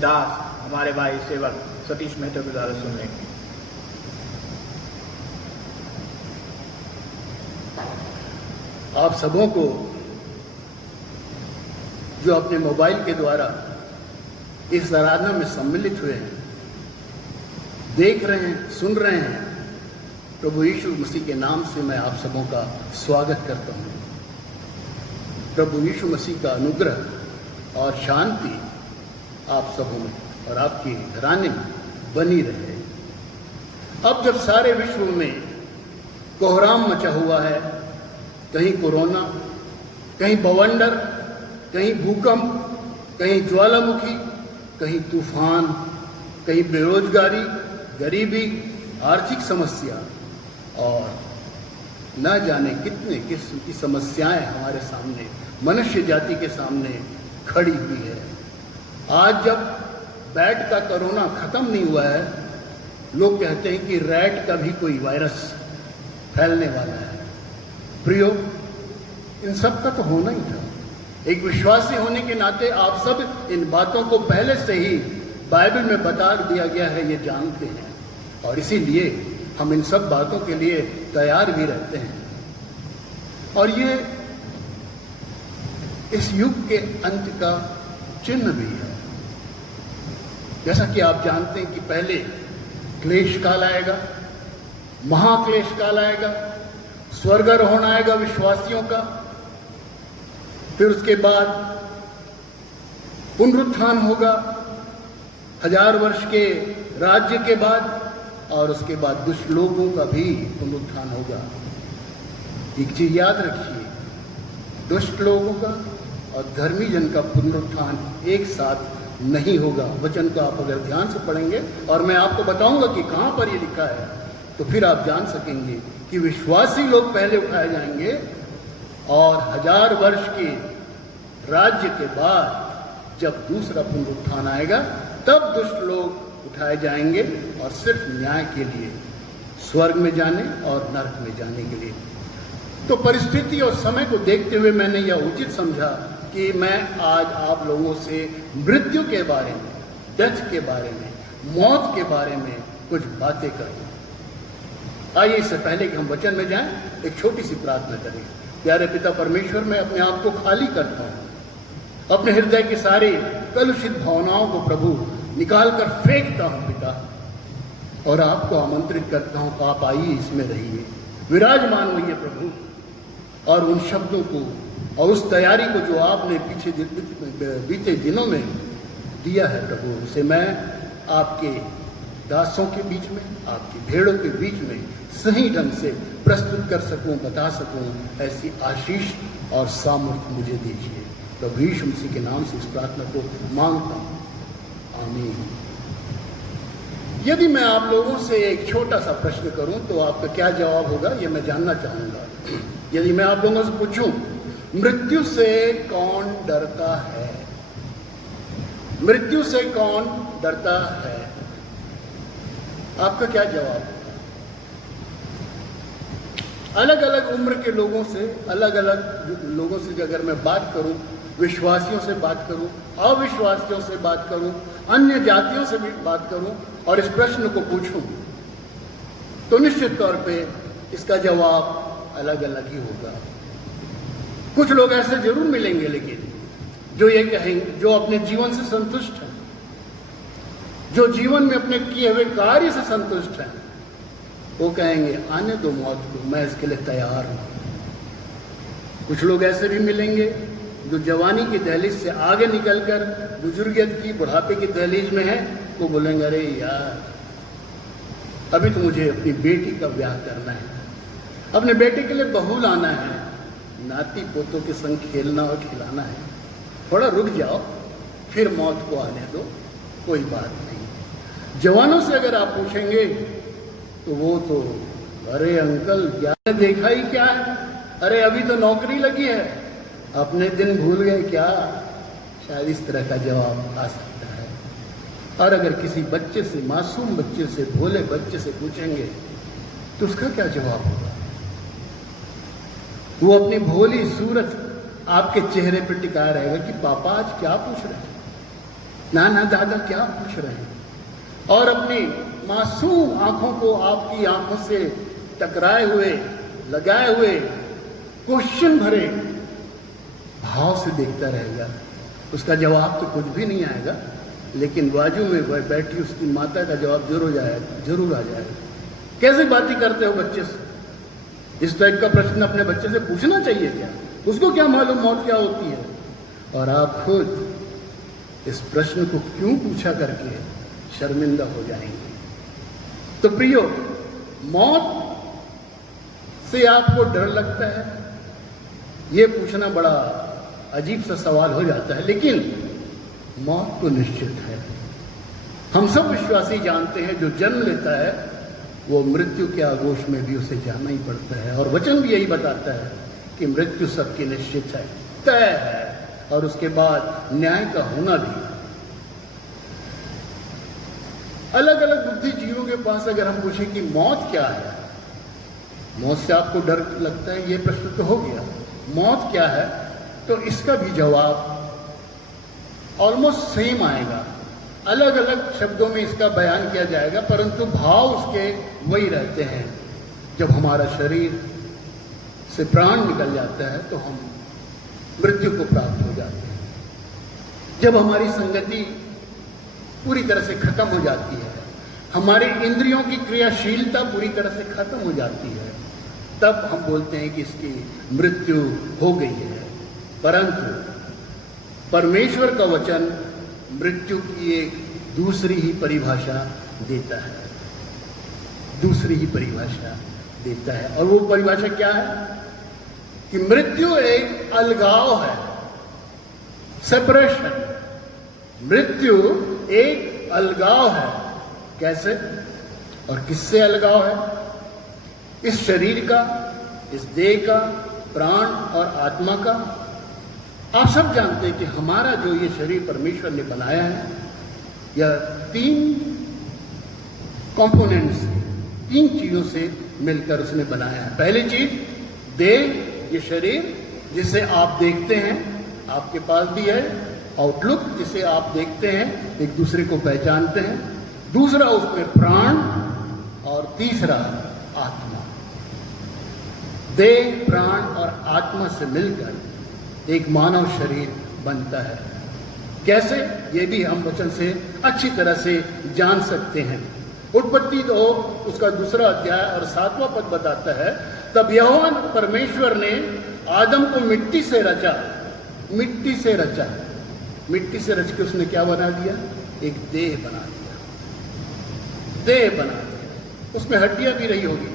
दास हमारे भाई सेवक सतीश मेहता के द्वारा सुन लेंगे। आप सबों को जो अपने मोबाइल के द्वारा इस आराधना में सम्मिलित हुए हैं, देख रहे हैं, सुन रहे हैं, प्रभु यीशु मसीह के नाम से मैं आप सबों का स्वागत करता हूँ। प्रभु यीशु मसीह का अनुग्रह और शांति आप सबों में और आपके घराने में बनी रहे। अब जब सारे विश्व में कोहराम मचा हुआ है, कहीं कोरोना, कहीं बवंडर, कहीं भूकंप, कहीं ज्वालामुखी, कहीं तूफान, कहीं बेरोजगारी, गरीबी, आर्थिक समस्या और न जाने कितने किस्म की समस्याएं हमारे सामने, मनुष्य जाति के सामने खड़ी हुई है। आज जब बैट का कोरोना खत्म नहीं हुआ है, लोग कहते हैं कि रैट का भी कोई वायरस फैलने वाला है। प्रियो, इन सब का तो होना ही था। एक विश्वासी होने के नाते आप सब इन बातों को पहले से ही बाइबल में बता दिया गया है, ये जानते हैं, और इसीलिए हम इन सब बातों के लिए तैयार भी रहते हैं। और ये इस युग के अंत का चिन्ह भी है। जैसा कि आप जानते हैं कि पहले क्लेश काल आएगा, महाक्लेश काल आएगा, स्वर्गारोहण आएगा विश्वासियों का, फिर उसके बाद पुनरुत्थान होगा 1000 वर्ष के राज्य के बाद, और उसके बाद दुष्ट लोगों का भी पुनरुत्थान होगा। एक चीज याद रखिए, दुष्ट लोगों का और धर्मी जन का पुनरुत्थान एक साथ नहीं होगा। वचन को आप अगर ध्यान से पढ़ेंगे और मैं आपको बताऊंगा कि कहां पर ये लिखा है, तो फिर आप जान सकेंगे कि विश्वासी लोग पहले उठाए जाएंगे और 1000 वर्ष के राज्य के बाद जब दूसरा पुनरुत्थान आएगा, तब दुष्ट लोग उठाए जाएंगे और सिर्फ न्याय के लिए, स्वर्ग में जाने और नरक में जाने के लिए। तो परिस्थिति और समय को देखते हुए मैंने यह उचित समझा कि मैं आज आप लोगों से मृत्यु के बारे में, डेथ के बारे में, मौत के बारे में कुछ बातें करूं। आइए इससे पहले कि हम वचन में जाएं, एक छोटी सी प्रार्थना करें। प्यारे पिता परमेश्वर, मैं अपने आप को खाली करता हूं, अपने हृदय की सारी कलुषित भावनाओं को प्रभु निकाल कर फेंकता हूं पिता, और आपको आमंत्रित करता हूं कि आप आइए, इसमें रहिए, विराजमान होइए प्रभु, और उन शब्दों को और उस तैयारी को जो आपने पीछे बीते दिनों में दिया है प्रभु, उसे मैं आपके दासों के बीच में, आपकी भेड़ों के बीच में सही ढंग से प्रस्तुत कर सकूं, बता सकूं, ऐसी आशीष और सामर्थ्य मुझे दीजिए। प्रभु यीशु मसीह के नाम से इस प्रार्थना को मांगता हूं, आमीन। यदि मैं आप लोगों से एक छोटा सा प्रश्न करूं तो आपका क्या जवाब होगा, ये मैं जानना चाहूंगा। यदि मैं आप लोगों से पूछूं, मृत्यु से कौन डरता है? मृत्यु से कौन डरता है? आपका क्या जवाब होगा? अलग अलग उम्र के लोगों से, अलग अलग लोगों से अगर मैं बात करूं, विश्वासियों से बात करूं, अविश्वासियों से बात करूं, अन्य जातियों से भी बात करूं, और इस प्रश्न को पूछूं, तो निश्चित तौर पे इसका जवाब अलग अलग ही होगा। कुछ लोग ऐसे जरूर मिलेंगे लेकिन जो ये कहेंगे, जो अपने जीवन से संतुष्ट हैं, जो जीवन में अपने किए हुए कार्य से संतुष्ट हैं, वो कहेंगे आने दो मौत को, मैं इसके लिए तैयार हूं। कुछ लोग ऐसे भी मिलेंगे जो जवानी की दहलीज से आगे निकलकर बुजुर्गियत की, बुढ़ापे की दहलीज में है, वो बोलेंगे अरे यार, अभी तो मुझे अपनी बेटी का ब्याह करना है, अपने बेटे के लिए बहू लाना है, नाती पोतों के संग खेलना और खिलाना है, थोड़ा रुक जाओ, फिर मौत को आने दो, कोई बात नहीं। जवानों से अगर आप पूछेंगे तो वो तो अरे अंकल क्या देखा ही क्या है, अरे अभी तो नौकरी लगी है, अपने दिन भूल गए क्या, शायद इस तरह का जवाब आ सकता है। और अगर किसी बच्चे से, मासूम बच्चे से, भोले बच्चे से पूछेंगे तो उसका क्या जवाब होगा? वो अपनी भोली सूरत आपके चेहरे पर टिकाया रहेगा कि पापा आज क्या पूछ रहे हैं, नाना दादा क्या पूछ रहे हैं, और अपनी मासूम आंखों को आपकी आंखों से टकराए हुए, लगाए हुए, क्वेश्चन भरे भाव से देखता रहेगा। उसका जवाब तो कुछ भी नहीं आएगा, लेकिन बाजू में बैठी उसकी माता का जवाब जरूर आ जाएगा। कैसे बातें करते हो बच्चे से? इस टाइप का प्रश्न अपने बच्चे से पूछना चाहिए क्या? उसको क्या मालूम मौत क्या होती है? और आप खुद इस प्रश्न को क्यों पूछा करके शर्मिंदा हो जाएंगे। तो प्रियो, मौत से आपको डर लगता है, ये पूछना बड़ा अजीब सा सवाल हो जाता है, लेकिन मौत तो निश्चित है। हम सब विश्वासी जानते हैं जो जन्म लेता है वो मृत्यु के आगोश में भी उसे जाना ही पड़ता है, और वचन भी यही बताता है कि मृत्यु सबकी निश्चित है, तय है, और उसके बाद न्याय का होना भी। अलग अलग बुद्धिजीवियों के पास अगर हम पूछें कि मौत क्या है, मौत से आपको डर लगता है, ये प्रश्न तो हो गया। मौत क्या है, तो इसका भी जवाब ऑलमोस्ट सेम आएगा। अलग अलग शब्दों में इसका बयान किया जाएगा, परंतु भाव उसके वही रहते हैं। जब हमारा शरीर से प्राण निकल जाता है तो हम मृत्यु को प्राप्त हो जाते हैं। जब हमारी संगति पूरी तरह से खत्म हो जाती है, हमारे इंद्रियों की क्रियाशीलता पूरी तरह से खत्म हो जाती है, तब हम बोलते हैं कि इसकी मृत्यु हो गई है। परंतु परमेश्वर का वचन मृत्यु की एक दूसरी ही परिभाषा देता है, दूसरी ही परिभाषा देता है। और वो परिभाषा क्या है? कि मृत्यु एक अलगाव है, सेपरेशन। मृत्यु एक अलगाव है। कैसे और किससे अलगाव है? इस शरीर का, इस देह का, प्राण और आत्मा का। आप सब जानते हैं कि हमारा जो ये शरीर परमेश्वर ने बनाया है, यह 3 कंपोनेंट्स, 3 चीजों से मिलकर उसने बनाया है। पहली चीज देह, ये शरीर जिसे आप देखते हैं, आपके पास भी है, आउटलुक जिसे आप देखते हैं, एक दूसरे को पहचानते हैं। दूसरा उसमें प्राण, और तीसरा आत्मा। देह, प्राण और आत्मा से मिलकर एक मानव शरीर बनता है। कैसे? ये भी हम वचन से अच्छी तरह से जान सकते हैं। उत्पत्ति 2 उसका 2 अध्याय और 7वां पद बताता है, तब यहोवा परमेश्वर ने आदम को मिट्टी से रचा। मिट्टी से रचा, मिट्टी से रच के उसने क्या बना दिया? एक देह बना दिया, देह बना दिया। उसमें हड्डियां भी रही होगी,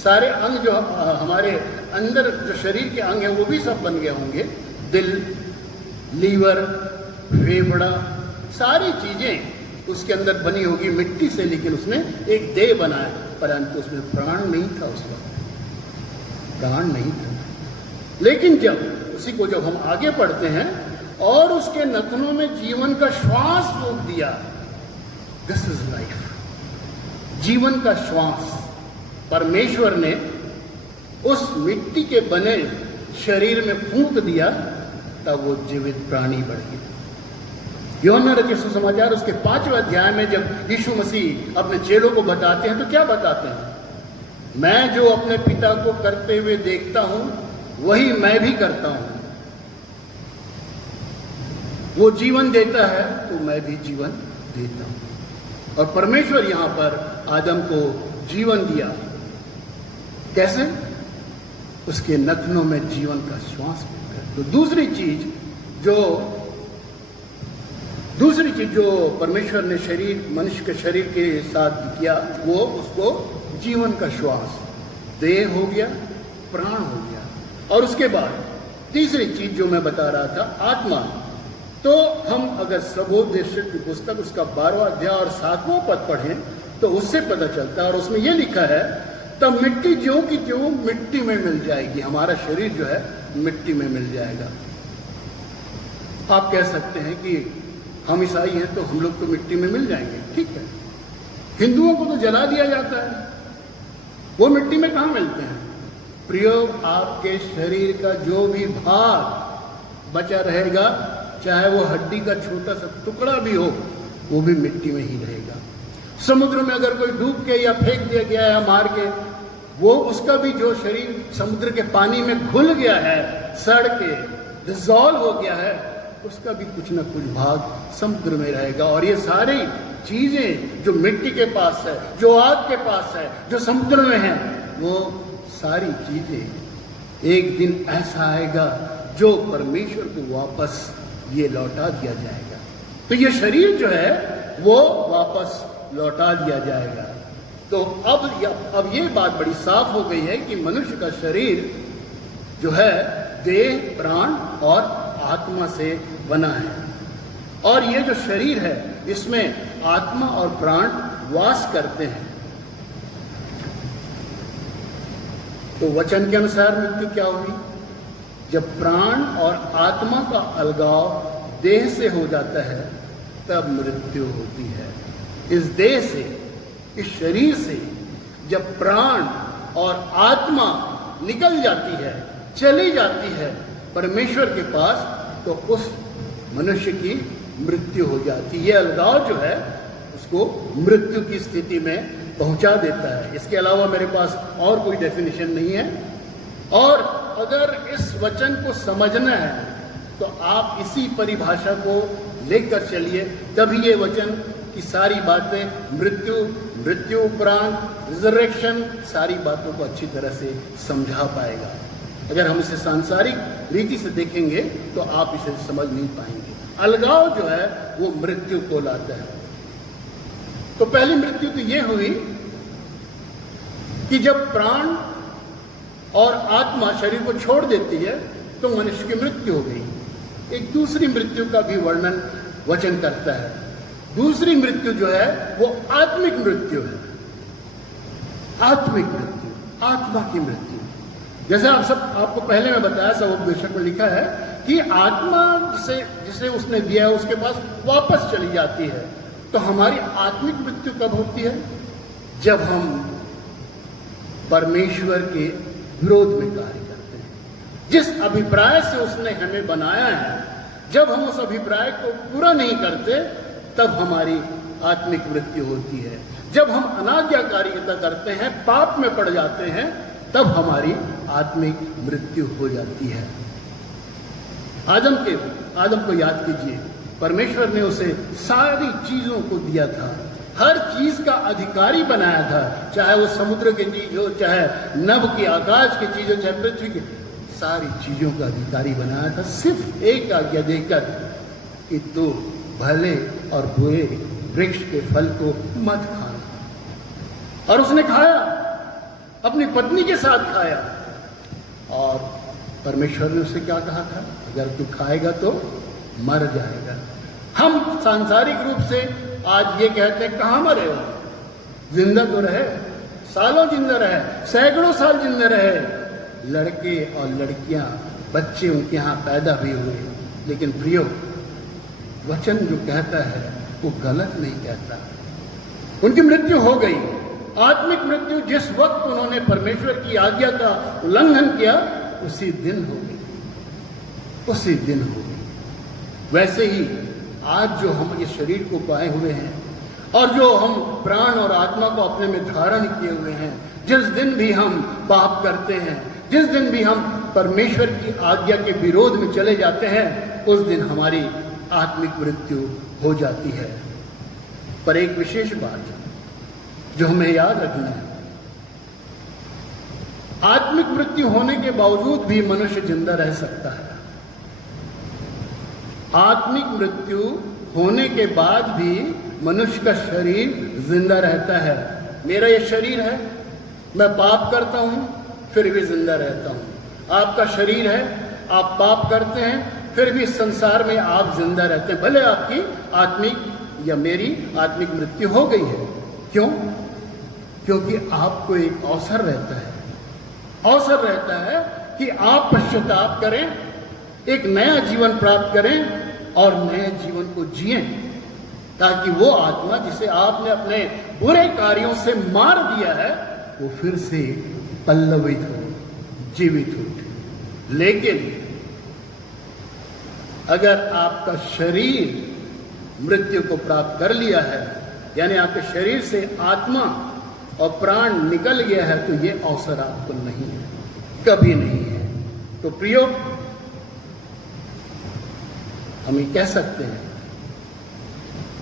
सारे अंग जो हमारे अंदर जो शरीर के अंग हैं वो भी सब बन गए होंगे। दिल, लीवर, फेफड़ा, सारी चीजें उसके अंदर बनी होगी मिट्टी से, लेकिन उसने एक देह बनाया। परंतु उसमें प्राण नहीं था, उस वक्त प्राण नहीं था। लेकिन जब हम आगे पढ़ते हैं, और उसके नथनों में जीवन का श्वास फूंक दिया। दिस इज लाइफ, जीवन का श्वास परमेश्वर ने उस मिट्टी के बने शरीर में फूंक दिया, तब वो जीवित प्राणी बढ़ गया। यूहन्ना रचित सुसमाचार उसके 5वें अध्याय में जब यीशु मसीह अपने चेलों को बताते हैं तो क्या बताते हैं? मैं जो अपने पिता को करते हुए देखता हूं वही मैं भी करता हूं। वो जीवन देता है तो मैं भी जीवन देता हूं। और परमेश्वर यहां पर आदम को जीवन दिया। कैसे? उसके नथनों में जीवन का श्वास मिलकर। तो दूसरी चीज जो परमेश्वर ने मनुष्य के शरीर के साथ किया, वो उसको जीवन का श्वास, देह हो गया, प्राण हो गया। और उसके बाद तीसरी चीज जो मैं बता रहा था, आत्मा। तो हम अगर सबोपदेश की पुस्तक उसका 12वां अध्याय और 7वां पद पढ़ें तो उससे पता चलता है, और उसमें यह लिखा है, तब मिट्टी ज्यों की त्यों मिट्टी में मिल जाएगी। हमारा शरीर जो है मिट्टी में मिल जाएगा। आप कह सकते हैं कि हम ईसाई हैं तो हम लोग तो मिट्टी में मिल जाएंगे, ठीक है। हिंदुओं को तो जला दिया जाता है, वो मिट्टी में कहाँ मिलते हैं? प्रियो, आपके शरीर का जो भी भाग बचा रहेगा चाहे वो हड्डी का छोटा सा टुकड़ा भी हो, वो भी मिट्टी में ही रहेगा। समुद्र में अगर कोई डूब के या फेंक दिया गया है मार के, वो उसका भी जो शरीर समुद्र के पानी में घुल गया है, सड़ के डिसॉल्व हो गया है, उसका भी कुछ ना कुछ भाग समुद्र में रहेगा। और ये सारी चीजें जो मिट्टी के पास है, जो आग के पास है, जो समुद्र में है, वो सारी चीजें एक दिन ऐसा आएगा जो परमेश्वर को वापस ये लौटा दिया जाएगा। तो ये शरीर जो है वो वापस लौटा दिया जाएगा। तो अब ये बात बड़ी साफ हो गई है कि मनुष्य का शरीर जो है देह, प्राण और आत्मा से बना है। और ये जो शरीर है इसमें आत्मा और प्राण वास करते हैं। तो वचन के अनुसार मृत्यु क्या होगी? जब प्राण और आत्मा का अलगाव देह से हो जाता है तब मृत्यु होती है। इस देह से, इस शरीर से जब प्राण और आत्मा निकल जाती है, चली जाती है परमेश्वर के पास, तो उस मनुष्य की मृत्यु हो जाती है। यह अलगाव जो है उसको मृत्यु की स्थिति में पहुंचा देता है। इसके अलावा मेरे पास और कोई डेफिनेशन नहीं है। और अगर इस वचन को समझना है तो आप इसी परिभाषा को लेकर चलिए, तभी ये वचन की सारी बातें, मृत्यु उपरांत, रिजरेक्शन, सारी बातों को अच्छी तरह से समझा पाएगा। अगर हम इसे सांसारिक रीति से देखेंगे तो आप इसे समझ नहीं पाएंगे। अलगाव जो है वो मृत्यु को लाता है। तो पहली मृत्यु तो ये हुई कि जब प्राण और आत्मा शरीर को छोड़ देती है तो मनुष्य की मृत्यु हो गई। एक दूसरी मृत्यु का भी वर्णन वचन करता है। दूसरी मृत्यु जो है वो आत्मिक मृत्यु है। आत्मिक मृत्यु, आत्मा की मृत्यु। जैसे आपको पहले मैं बताया, सवोपदेशक में लिखा है कि आत्मा जिसे उसने दिया है उसके पास वापस चली जाती है। तो हमारी आत्मिक मृत्यु कब होती है? जब हम परमेश्वर के विरोध में कार्य करते हैं। जिस अभिप्राय से उसने हमें बनाया है, जब हम उस अभिप्राय को पूरा नहीं करते तब हमारी आत्मिक मृत्यु होती है। जब हम अनाज्ञाकारिता करते हैं, पाप में पड़ जाते हैं, तब हमारी आत्मिक मृत्यु हो जाती है। आदम को याद कीजिए, परमेश्वर ने उसे सारी चीजों को दिया था, हर चीज का अधिकारी बनाया था, चाहे वो समुद्र की चीज हो, चाहे नभ की, आकाश की चीज हो, चाहे पृथ्वी की, सारी चीजों का अधिकारी बनाया था, सिर्फ एक आज्ञा देकर कि तू भले और बुरे वृक्ष के फल को मत खाना। और उसने खाया, अपनी पत्नी के साथ खाया। और परमेश्वर ने उसे क्या कहा था? अगर तू खाएगा तो मर जाएगा। हम सांसारिक रूप से आज ये कहते हैं, कहाँ मरे हो? जिंदा तो रहे, सालों जिंदा रहे, सैकड़ों साल जिंदा रहे। लड़के और लड़कियां, बच्चे उनके यहाँ पैदा भी हुए। लेकिन प्रियो, वचन जो कहता है वो गलत नहीं कहता। उनकी मृत्यु हो गई। आत्मिक मृत्यु जिस वक्त उन्होंने परमेश्वर की आज्ञा का उल्लंघन किया, उसी दिन हो गई, उसी दिन हो गई। वैसे ही आज जो हम इस शरीर को पाए हुए हैं और जो हम प्राण और आत्मा को अपने में धारण किए हुए हैं, जिस दिन भी हम पाप करते हैं, जिस दिन भी हम परमेश्वर की आज्ञा के विरोध में चले जाते हैं, उस दिन हमारी आत्मिक मृत्यु हो जाती है। पर एक विशेष बात जो हमें याद रखना है, आत्मिक मृत्यु होने के बावजूद भी मनुष्य जिंदा रह सकता है। आत्मिक मृत्यु होने के बाद भी मनुष्य का शरीर जिंदा रहता है। मेरा ये शरीर है, मैं पाप करता हूं फिर भी जिंदा रहता हूं। आपका शरीर है, आप पाप करते हैं फिर भी संसार में आप जिंदा रहते हैं, भले आपकी आत्मिक या मेरी आत्मिक मृत्यु हो गई है। क्यों? क्योंकि आपको एक अवसर रहता है, अवसर रहता है कि आप पश्चाताप करें, एक नया जीवन प्राप्त करें और नए जीवन को जिएं, ताकि वो आत्मा जिसे आपने अपने बुरे कार्यों से मार दिया है वो फिर से पल्लवित हो, जीवित हो। लेकिन अगर आपका शरीर मृत्यु को प्राप्त कर लिया है, यानी आपके शरीर से आत्मा और प्राण निकल गया है, तो ये अवसर आपको नहीं है, कभी नहीं है। तो प्रियो, हम ये कह सकते हैं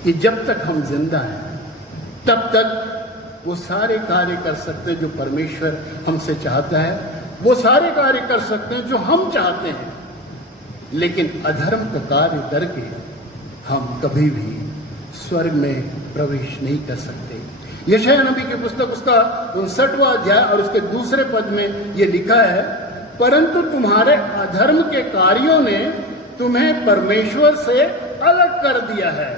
कि जब तक हम जिंदा हैं तब तक वो सारे कार्य कर सकते हैं जो परमेश्वर हमसे चाहता है, वो सारे कार्य कर सकते हैं जो हम चाहते हैं, लेकिन अधर्म का कार्य करके हम कभी भी स्वर्ग में प्रवेश नहीं कर सकते। यशायाह नबी की पुस्तक उसका 59वां अध्याय और उसके दूसरे पद में ये लिखा है, परंतु तुम्हारे अधर्म के कार्यों ने तुम्हें परमेश्वर से अलग कर दिया है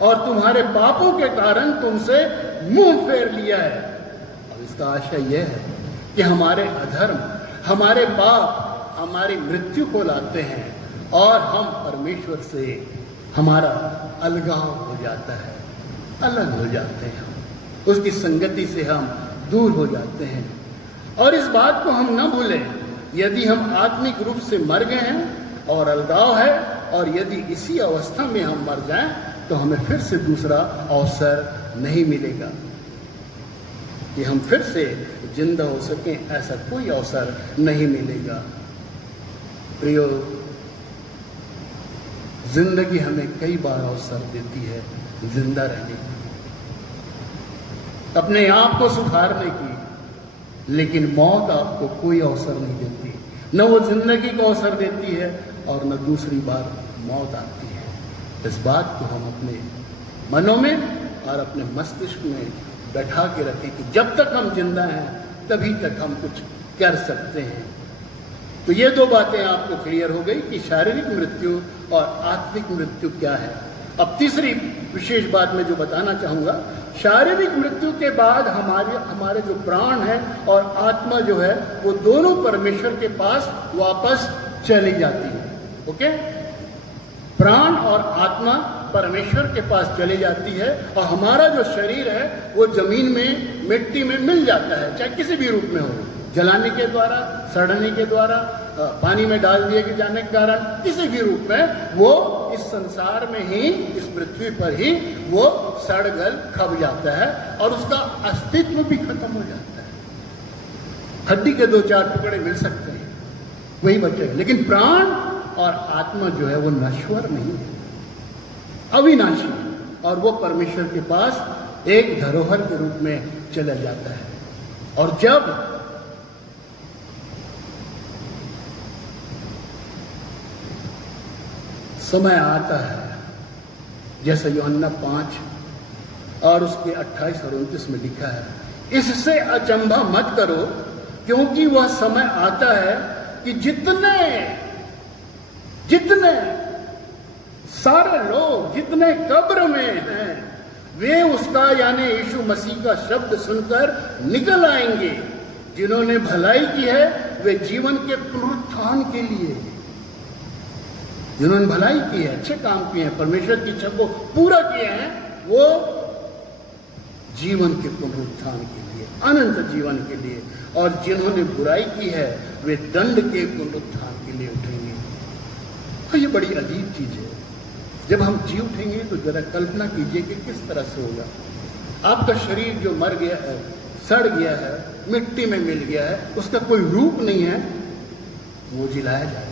और तुम्हारे पापों के कारण तुमसे मुंह फेर लिया है। अब इसका आशय यह है कि हमारे अधर्म, हमारे पाप हमारी मृत्यु को लाते हैं और हम परमेश्वर से हमारा अलगाव हो जाता है, अलग हो जाते हैं, उसकी संगति से हम दूर हो जाते हैं। और इस बात को हम न भूलें, यदि हम आत्मिक रूप से मर गए हैं और अलगाव है, और यदि इसी अवस्था में हम मर जाएं, तो हमें फिर से दूसरा अवसर नहीं मिलेगा कि हम फिर से जिंदा हो सकें, ऐसा कोई अवसर नहीं मिलेगा। प्रियो, जिंदगी हमें कई बार अवसर देती है जिंदा रहने की, अपने आप को सुधारने की, लेकिन मौत आपको कोई अवसर नहीं देती। न वो जिंदगी को अवसर देती है और न दूसरी बार मौत आती है। इस बात को हम अपने मनों में और अपने मस्तिष्क में बैठा के रखें कि जब तक हम जिंदा हैं तभी तक हम कुछ कर सकते हैं। तो ये दो बातें आपको क्लियर हो गई कि शारीरिक मृत्यु और आत्मिक मृत्यु क्या है। अब तीसरी विशेष बात मैं जो बताना चाहूँगा, शारीरिक मृत्यु के बाद हमारे जो प्राण हैं और आत्मा जो है वो दोनों परमेश्वर के पास वापस चली जाती है। ओके, प्राण और आत्मा परमेश्वर के पास चली जाती है और हमारा जो शरीर है वो जमीन में, मिट्टी में मिल जाता है, चाहे किसी भी रूप में हो, जलाने के द्वारा, सड़ने के द्वारा, पानी में डाल दिए जाने के कारण, किसी भी रूप में वो इस संसार में ही, इस पृथ्वी पर ही वो सड़ गल खप जाता है और उसका अस्तित्व भी खत्म हो जाता है। हड्डी के 2-4 टुकड़े मिल सकते हैं, वही बचेगा, लेकिन प्राण और आत्मा जो है वो नश्वर नहीं है, अविनाशी, और वो परमेश्वर के पास एक धरोहर के रूप में चला जाता है। और जब समय आता है, जैसे यूहन्ना 5 और उसके 28 और 29 में लिखा है, इससे अचंभा मत करो, क्योंकि वह समय आता है कि जितने सारे लोग जितने कब्र में हैं वे उसका, यानी यीशु मसीह का शब्द सुनकर निकल आएंगे। जिन्होंने भलाई की है वे जीवन के पुनरुत्थान के लिए, जिन्होंने भलाई की है, अच्छे काम किए हैं, परमेश्वर की इच्छा को पूरा किए हैं, वो जीवन के पुनरुत्थान के लिए, अनंत जीवन के लिए। और जिन्होंने बुराई की है वे दंड के पुनरुत्थान के लिए उठेंगे। और ये बड़ी अजीब चीज है। जब हम जी उठेंगे तो जरा कल्पना कीजिए कि किस तरह से होगा। आपका शरीर जो मर गया है, सड़ गया है, मिट्टी में मिल गया है, उसका कोई रूप नहीं है, वो जिलाया जाएगा।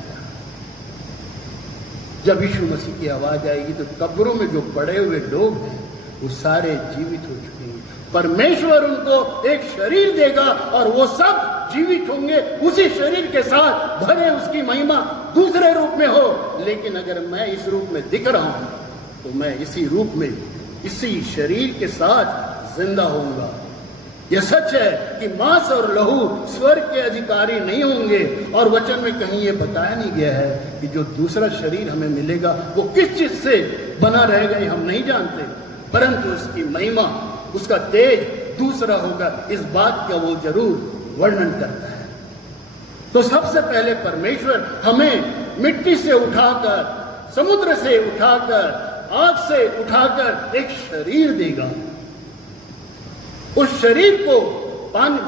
जब यीशु मसीह की आवाज आएगी तो कब्रों में जो पड़े हुए लोग हैं वो सारे जीवित हो चुके हैं। परमेश्वर उनको एक शरीर देगा और वो सब जीवित होंगे, उसी शरीर के साथ, भले उसकी महिमा दूसरे रूप में हो। लेकिन अगर मैं इस रूप में दिख रहा हूं तो मैं इसी रूप में, इसी शरीर के साथ जिंदा होऊंगा। यह सच है कि मांस और लहू स्वर्ग के अधिकारी नहीं होंगे, और वचन में कहीं यह बताया नहीं गया है कि जो दूसरा शरीर हमें मिलेगा वो किस चीज से बना रहेगा, ये हम नहीं जानते, परंतु उसकी महिमा, उसका तेज दूसरा होगा, इस बात का वो जरूर वर्णन करता है। तो सबसे पहले परमेश्वर हमें मिट्टी से उठाकर, समुद्र से उठाकर, आग से उठाकर एक शरीर देगा। उस शरीर को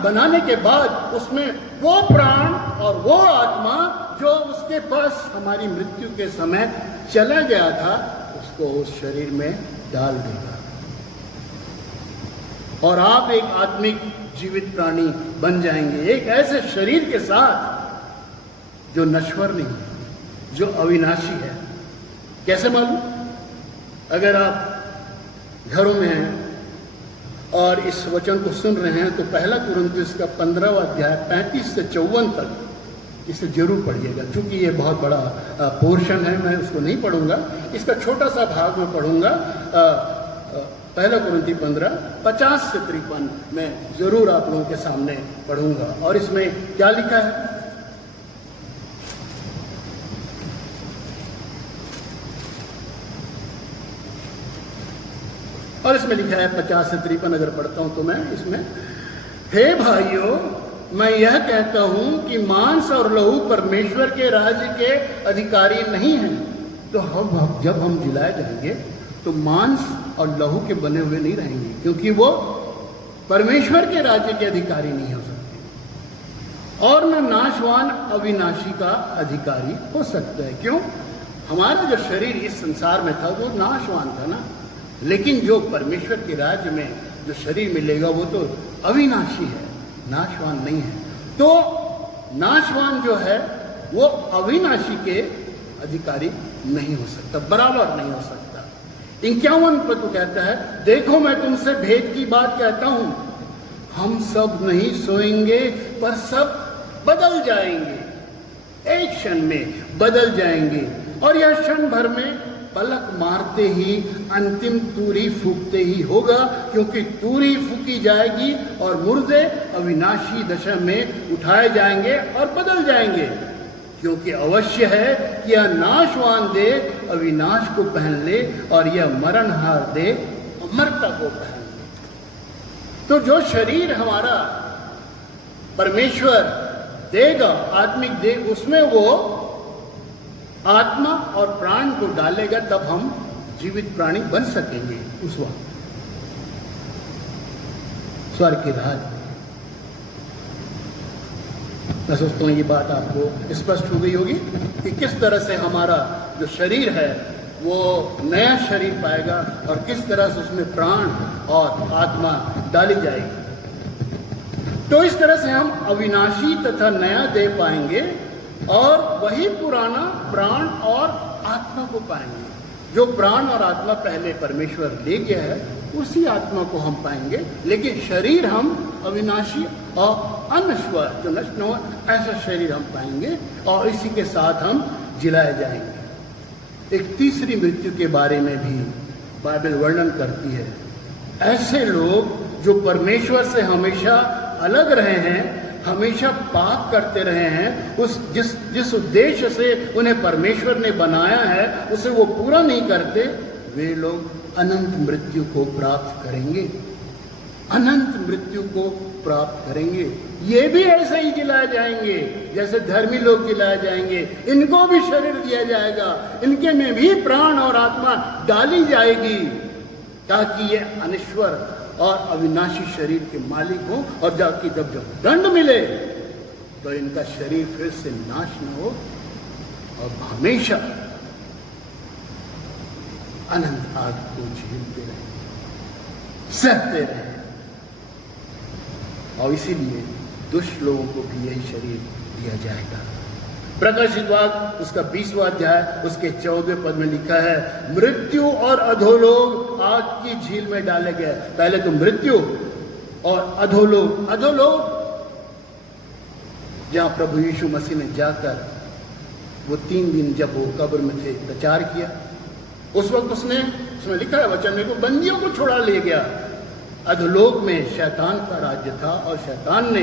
बनाने के बाद उसमें वो प्राण और वो आत्मा जो उसके पास हमारी मृत्यु के समय चला गया था उसको उस शरीर में डाल देगा और आप एक आत्मिक जीवित प्राणी बन जाएंगे, एक ऐसे शरीर के साथ जो नश्वर नहीं है, जो अविनाशी है। कैसे मालूम? अगर आप घरों में हैं और इस वचन को सुन रहे हैं तो पहला कुरिन्थियों का 15वां अध्याय 35 से 54 तक इसे जरूर पढ़िएगा। क्योंकि ये बहुत बड़ा पोर्शन है, मैं उसको नहीं पढ़ूंगा, इसका छोटा सा भाग में पढ़ूंगा। पहला कुरिन्थी 15 50 से 53 मैं जरूर आप लोगों के सामने पढ़ूंगा। और इसमें क्या लिखा है? और इसमें लिखा है 50 से 53, अगर पढ़ता हूं तो मैं इसमें, हे भाइयों, मैं यह कहता हूं कि मांस और लहू परमेश्वर के राज्य के अधिकारी नहीं हैं। तो हम जब हम जिलाए जाएंगे तो मांस और लहू के बने हुए नहीं रहेंगे, क्योंकि वो परमेश्वर के राज्य के अधिकारी नहीं हो सकते। और न नाशवान अविनाशी का अधिकारी हो सकता है। क्यों? हमारा जो शरीर इस संसार में था वो नाशवान था ना, लेकिन जो परमेश्वर के राज्य में जो शरीर मिलेगा वो तो अविनाशी है, नाशवान नहीं है। तो नाशवान जो है वो अविनाशी के अधिकारी नहीं हो सकता, बराबर नहीं हो सकता। 51 पद को कहता है, देखो मैं तुमसे भेद की बात कहता हूं, हम सब नहीं सोएंगे पर सब बदल जाएंगे, एक क्षण में बदल जाएंगे। और यह क्षण भर में पलक मारते ही अंतिम तूरी फूकते ही होगा, क्योंकि तूरी फूकी जाएगी और मुर्दे अविनाशी दशा में उठाए जाएंगे और बदल जाएंगे। क्योंकि अवश्य है कि यह नाशवान देह अविनाश को पहन ले और यह मरणहार देह अमरता को पहन ले। तो जो शरीर हमारा परमेश्वर देगा, आत्मिक देह, उसमें वो आत्मा और प्राण को डालेगा, तब हम जीवित प्राणी बन सकेंगे उस वक्त स्वर्ग के राज में। मैं सोचता हूँ ये बात आपको स्पष्ट हो गई होगी कि किस तरह से हमारा जो शरीर है वो नया शरीर पाएगा और किस तरह से उसमें प्राण और आत्मा डाली जाएगी। तो इस तरह से हम अविनाशी तथा नया देह पाएंगे और वही पुराना प्राण और आत्मा को पाएंगे। जो प्राण और आत्मा पहले परमेश्वर ले गया है उसी आत्मा को हम पाएंगे, लेकिन शरीर हम अविनाशी और अनश्वर, जो नष्ट न हो, ऐसा शरीर हम पाएंगे और इसी के साथ हम जिलाए जाएंगे। एक तीसरी मृत्यु के बारे में भी बाइबल वर्णन करती है। ऐसे लोग जो परमेश्वर से हमेशा अलग रहे हैं, हमेशा पाप करते रहे हैं, जिस उद्देश्य से उन्हें परमेश्वर ने बनाया है उसे वो पूरा नहीं करते, वे लोग अनंत मृत्यु को प्राप्त करेंगे, अनंत मृत्यु को प्राप्त करेंगे। ये भी ऐसे ही जिलाए जाएंगे जैसे धर्मी लोग जिलाए जाएंगे। इनको भी शरीर दिया जाएगा, इनके में भी प्राण और आत्मा डाली जाएगी, ताकि ये अनश्वर और अविनाशी शरीर के मालिक हो, और जाकि जब दंड मिले तो इनका शरीर फिर से नाश न हो और हमेशा अनंत आग को झेलते रहे, सहते रहे। और इसीलिए दुष्ट लोगों को भी यही शरीर दिया जाएगा। प्रकाशित वाक्य उसका 20वां अध्याय उसके 14वें पद में लिखा है, मृत्यु और अधोलोक आग की झील में डाले गए। पहले तो मृत्यु और अधोलोक, अधोलोक जहां प्रभु यीशु मसीह ने जाकर वो 3 दिन जब वो कब्र में थे प्रचार किया, उस वक्त उसमें लिखा है वचन में, को बंदियों को छुड़ा ले गया। अधोलोक में शैतान का राज्य था और शैतान ने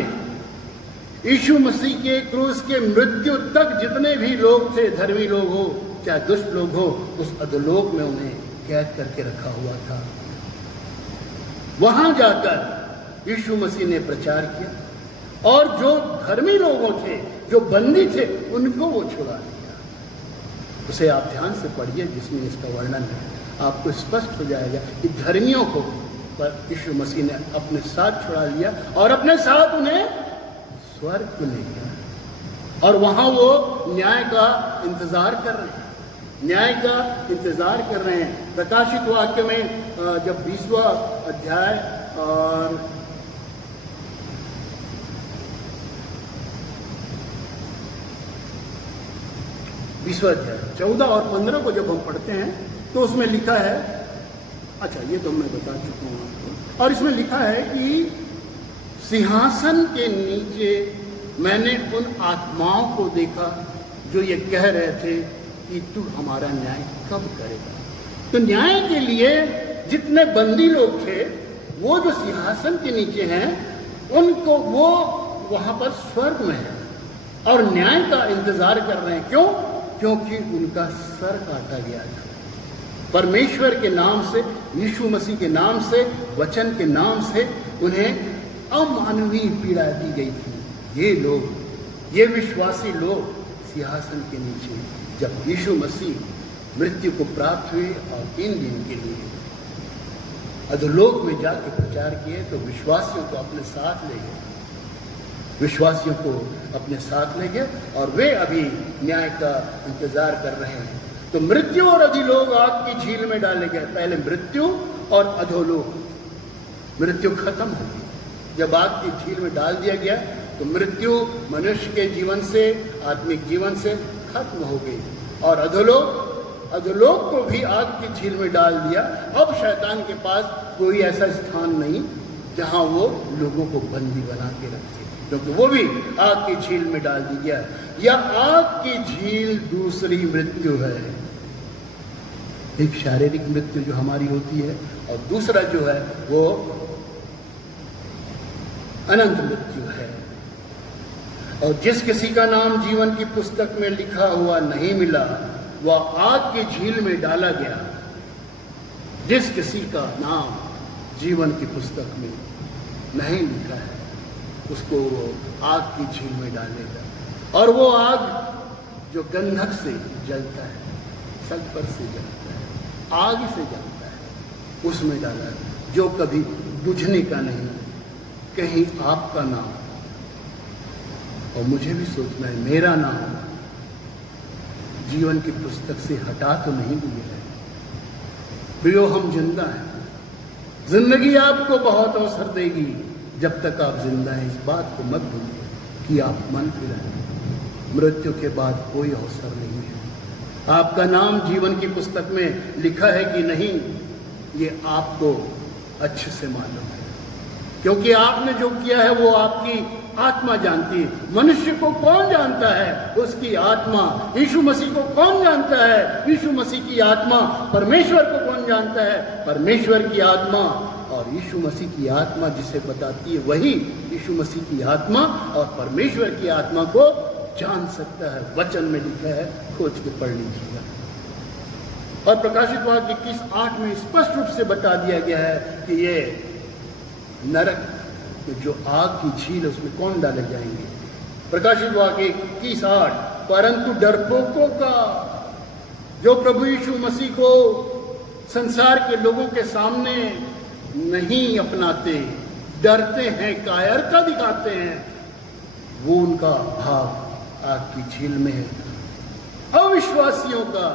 यीशु मसीह के क्रूस के मृत्यु तक जितने भी लोग थे, धर्मी लोग हो चाहे दुष्ट लोग हो, उस अधोलोक में उन्हें कैद करके रखा हुआ था। वहां जाकर यीशु मसीह ने प्रचार किया और जो धर्मी लोगों थे, जो बंदी थे, उनको वो छुड़ा लिया। उसे आप ध्यान से पढ़िए जिसमें इसका वर्णन है, आपको स्पष्ट हो जाएगा कि धर्मियों को पर यीशु मसीह ने अपने साथ छुड़ा लिया और अपने साथ उन्हें स्वर्ग को ले गया और वहां वो न्याय का इंतजार कर रहे हैं। न्याय का इंतजार कर रहे हैं। प्रकाशित वाक्य में जब 20वां अध्याय और 20वां अध्याय 14 और 15 को जब हम पढ़ते हैं तो उसमें लिखा है, अच्छा ये तो मैं बता चुका हूं आपको, और इसमें लिखा है कि सिंहासन के नीचे मैंने उन आत्माओं को देखा जो ये कह रहे थे कि तू हमारा न्याय कब करेगा। तो न्याय के लिए जितने बंदी लोग थे वो जो सिंहासन के नीचे हैं उनको वो वहां पर स्वर्ग में है और न्याय का इंतजार कर रहे हैं। क्यों? क्योंकि उनका सर काटा गया था। परमेश्वर के नाम से, यीशु मसीह के नाम से, वचन के नाम से उन्हें अमानवीय पीड़ा दी गई थी। ये लोग, ये विश्वासी लोग सिंहासन के नीचे जब यीशु मसीह मृत्यु को प्राप्त हुए और 3 दिन के लिए अधोलोक में जाके प्रचार किए तो विश्वासियों को अपने साथ ले गए, विश्वासियों को अपने साथ ले गए और वे अभी न्याय का इंतजार कर रहे हैं। तो मृत्यु और अधोलोक आग की झील में डाले गए। पहले मृत्यु और अधोलोक, मृत्यु खत्म हो गई जब आग की झील में डाल दिया गया तो मृत्यु मनुष्य के जीवन से, आत्मिक जीवन से खत्म हो गई और अधोलोक को भी आग की झील में डाल दिया। अब शैतान के पास कोई ऐसा स्थान नहीं जहां वो लोगों को बंदी बना के रखे, क्योंकि वो भी आग की झील में डाल दी गया। यह आग की झील दूसरी मृत्यु है, एक शारीरिक मृत्यु जो हमारी होती है और दूसरा जो है वो अनंत मृत्यु है। और जिस किसी का नाम जीवन की पुस्तक में लिखा हुआ नहीं मिला वह आग की झील में डाला गया। जिस किसी का नाम जीवन की पुस्तक में नहीं लिखा है उसको आग की झील में डालेगा। और वो आग जो गंधक से जलता है, सल्फर से जलता है, आग से जलता है, उसमें डाला है, जो कभी बुझने का नहीं। कहीं आपका नाम, और मुझे भी सोचना है, मेरा नाम जीवन की पुस्तक से हटा तो नहीं दिया है। प्रियो, हम जिंदा हैं, जिंदगी आपको बहुत अवसर देगी। जब तक आप जिंदा हैं इस बात को मत भूलिए कि आप मन फिर हैं। मृत्यु के बाद कोई अवसर नहीं है। आपका नाम जीवन की पुस्तक में लिखा है कि नहीं, ये आपको अच्छे से मालूम है, क्योंकि आपने जो किया है वो आपकी आत्मा जानती है। मनुष्य को कौन जानता है? उसकी आत्मा। यीशु मसीह को कौन जानता है? यीशु मसीह की आत्मा। परमेश्वर को कौन जानता है? परमेश्वर की आत्मा। और यीशु मसीह की आत्मा जिसे बताती है वही यीशु मसीह की आत्मा और परमेश्वर की आत्मा को जान सकता है। वचन में लिखा है, खोज के पढ़ लीजिएगा। और प्रकाशित वाक्य 21:8 में स्पष्ट रूप से बता दिया गया है कि ये नरक जो आग की झील है उसमें कौन डाले जाएंगे। प्रकाशित वाक्य 21:8, परंतु डरपोकों का जो प्रभु यीशु मसीह को संसार के लोगों के सामने नहीं अपनाते, डरते हैं, कायरता दिखाते हैं, वो उनका भाग आग की झील में है। अविश्वासियों का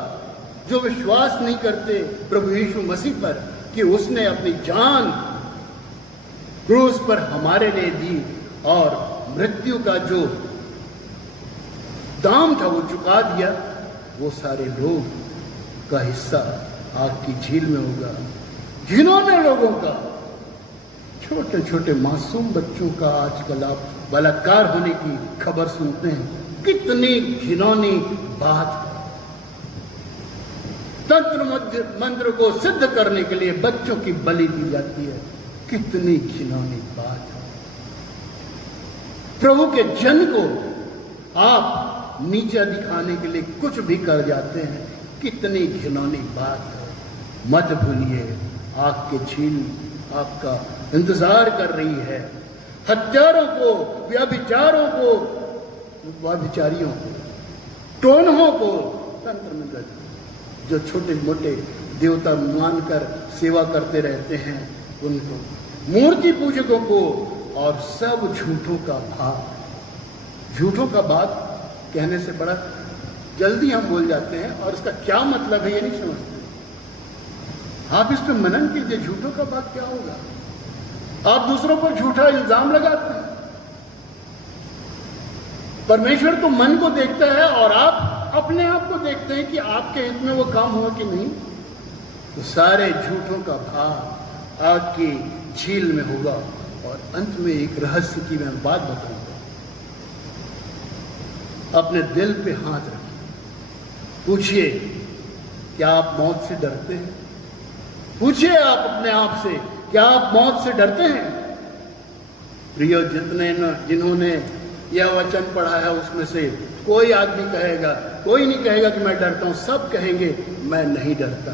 जो विश्वास नहीं करते प्रभु यीशु मसीह पर कि उसने अपनी जान क्रूस पर हमारे लिए दी और मृत्यु का जो दाम था वो चुका दिया, वो सारे लोग का हिस्सा आग की झील में होगा। घिनौने लोगों का, छोटे छोटे मासूम बच्चों का आजकल आप बलात्कार होने की खबर सुनते हैं। कितनी घिनौनी बात है। तंत्र मंत्र को सिद्ध करने के लिए बच्चों की बलि दी जाती है। कितनी घिनौनी बात है। प्रभु के जन को आप नीचा दिखाने के लिए कुछ भी कर जाते हैं। कितनी घिनौनी बात है। मत भूलिए, आग की झील आपका इंतजार कर रही है। हत्यारों को, व्यभिचारों को, व्यभिचारियों को, टोनहों को, तंत्र मंत्र जो छोटे मोटे देवता मानकर सेवा करते रहते हैं उनको, मूर्ति पूजकों को और सब झूठों का भाग। झूठों का भाग कहने से बड़ा जल्दी हम बोल जाते हैं और इसका क्या मतलब है ये नहीं समझते। आप इस पर मनन कीजिए, झूठों का भाग क्या होगा। आप दूसरों पर झूठा इल्जाम लगाते हैं। परमेश्वर तो मन को देखता है और आप अपने आप को देखते हैं कि आपके हित में वो काम हुआ कि नहीं। तो सारे झूठों का भाग आग की झील में होगा। और अंत में एक रहस्य की मैं बात बताऊंगा। अपने दिल पे हाथ रखिए, पूछिए क्या आप मौत से डरते हैं। पूछिए आप अपने आप से, क्या आप मौत से डरते हैं। प्रियो, जिन्होंने यह वचन पढ़ा है उसमें से कोई आदमी कहेगा, कोई नहीं कहेगा कि मैं डरता हूं, सब कहेंगे मैं नहीं डरता,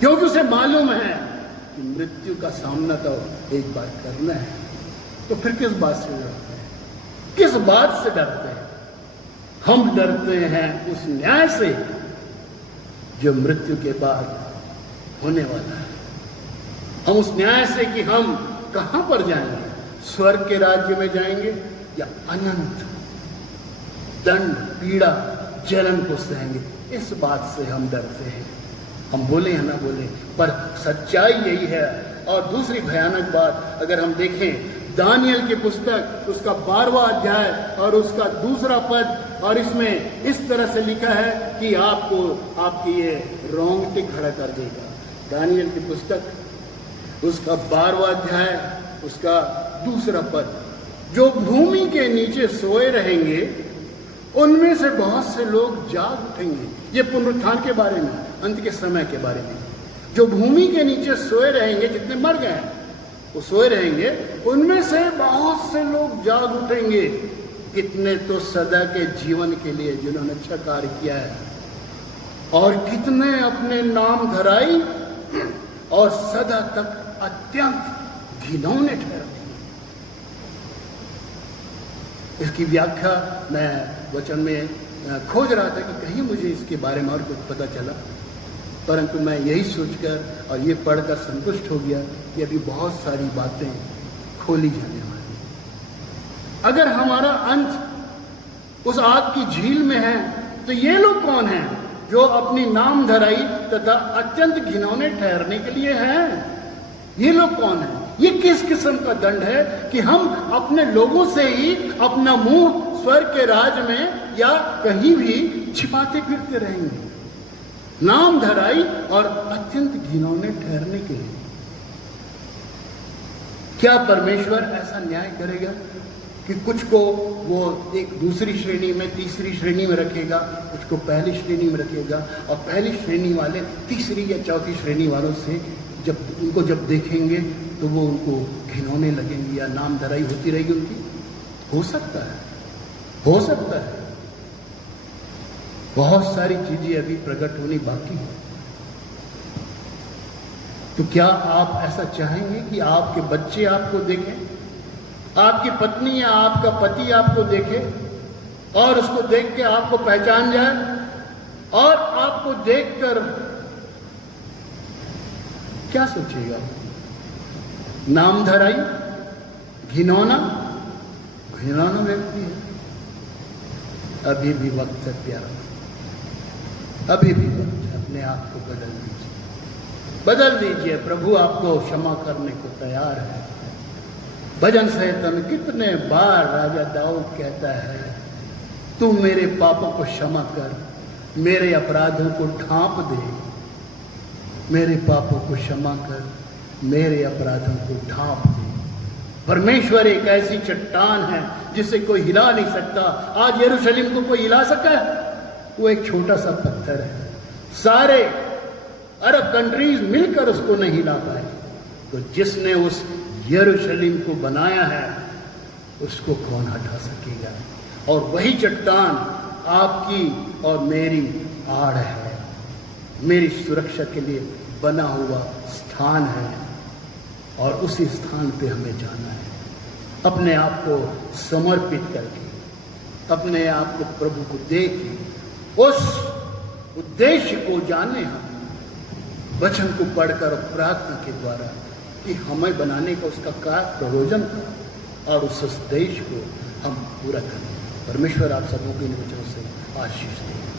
क्योंकि उसे मालूम है कि मृत्यु का सामना तो एक बार करना है। तो फिर किस बात से डरते हैं, किस बात से डरते हैं। हम डरते हैं उस न्याय से जो मृत्यु के बाद होने वाला है। हम उस न्याय से कि हम कहां पर जाएंगे, स्वर्ग के राज्य में जाएंगे या अनंत दंड, पीड़ा, जलन को सहेंगे। इस बात से हम डरते हैं। हम बोले या ना बोले, पर सच्चाई यही है। और दूसरी भयानक बात अगर हम देखें, दानियल की पुस्तक उसका 12वां अध्याय और उसका 2 पद, और इसमें इस तरह से लिखा है कि आपको आपकी ये रोंगटे खड़ा कर देगा। दानियल की पुस्तक उसका 12वां अध्याय उसका 2 पद, जो भूमि के नीचे सोए रहेंगे उनमें से बहुत से लोग जाग उठेंगे। ये पुनरुत्थान के बारे में, अंत के समय के बारे में। जो भूमि के नीचे सोए रहेंगे, जितने मर गए हैं वो सोए रहेंगे, उनमें से बहुत से लोग जाग उठेंगे। कितने तो सदा के जीवन के लिए जिन्होंने अच्छा कार्य किया है, और कितने अपने नाम धराई और सदा तक अत्यंत घिनौने ठहरते। इसकी व्याख्या मैं वचन में खोज रहा था कि कहीं मुझे इसके बारे में और कुछ पता चला, परंतु मैं यही सोचकर और ये पढ़कर संतुष्ट हो गया कि अभी बहुत सारी बातें खोली जाने वाली हैं। अगर हमारा अंत उस आग की झील में है, तो ये लोग कौन हैं जो अपनी नाम धराई तथा अत्यंत घिनौने ठहरने के लिए हैं? ये लोग कौन हैं? ये किस किस्म का दंड है कि हम अपने लोगों से ही अपना मुंह स्वर्ग के राज में या कहीं भी छिपाते फिरते रहेंगे, नाम धराई और अत्यंत घिनौने ठहरने के लिए। क्या परमेश्वर ऐसा न्याय करेगा कि कुछ को वो एक दूसरी श्रेणी में, तीसरी श्रेणी में रखेगा, कुछ को पहली श्रेणी में रखेगा, और पहली श्रेणी वाले तीसरी या चौथी श्रेणी वालों से जब देखेंगे तो वो उनको घिनौने लगेंगे या नाम धराई होती रहेगी उनकी? हो सकता है, हो सकता है। बहुत सारी चीजें अभी प्रकट होनी बाकी है। तो क्या आप ऐसा चाहेंगे कि आपके बच्चे आपको देखें, आपकी पत्नी या आपका पति आपको देखे और उसको देख के आपको पहचान जाए, और आपको देखकर क्या सोचेगा? नाम धराई, घिनौना व्यक्ति है। अभी भी वक्त है प्यारा, अभी भी वक्त है। अपने आप को बदल दीजिए। प्रभु आपको क्षमा करने को तैयार है। भजन संहिता में कितने बार राजा दाऊद कहता है, तू मेरे पापों को क्षमा कर, मेरे अपराधों को ढांप दे। मेरे पापों को क्षमा कर, मेरे अपराधों को ढांप दे। परमेश्वर एक ऐसी चट्टान है जिसे कोई हिला नहीं सकता। आज यरूशलेम को कोई हिला सका है? वो एक छोटा सा पत्थर है। सारे अरब कंट्रीज मिलकर उसको नहीं हिला पाए। तो जिसने उस यरूशलेम को बनाया है उसको कौन हटा सकेगा? और वही चट्टान आपकी और मेरी आड़ है, मेरी सुरक्षा के लिए बना हुआ स्थान है, और उसी स्थान पे हमें जाना है। अपने आप को समर्पित करके, अपने आप को प्रभु को दे के उस उद्देश्य को जाने। हम वचन को पढ़कर और प्रार्थना के द्वारा कि हमें बनाने का उसका क्या प्रयोजन था, और उस उद्देश्य को हम पूरा करें। परमेश्वर आप सबों के इन वचनों से आशीष दे।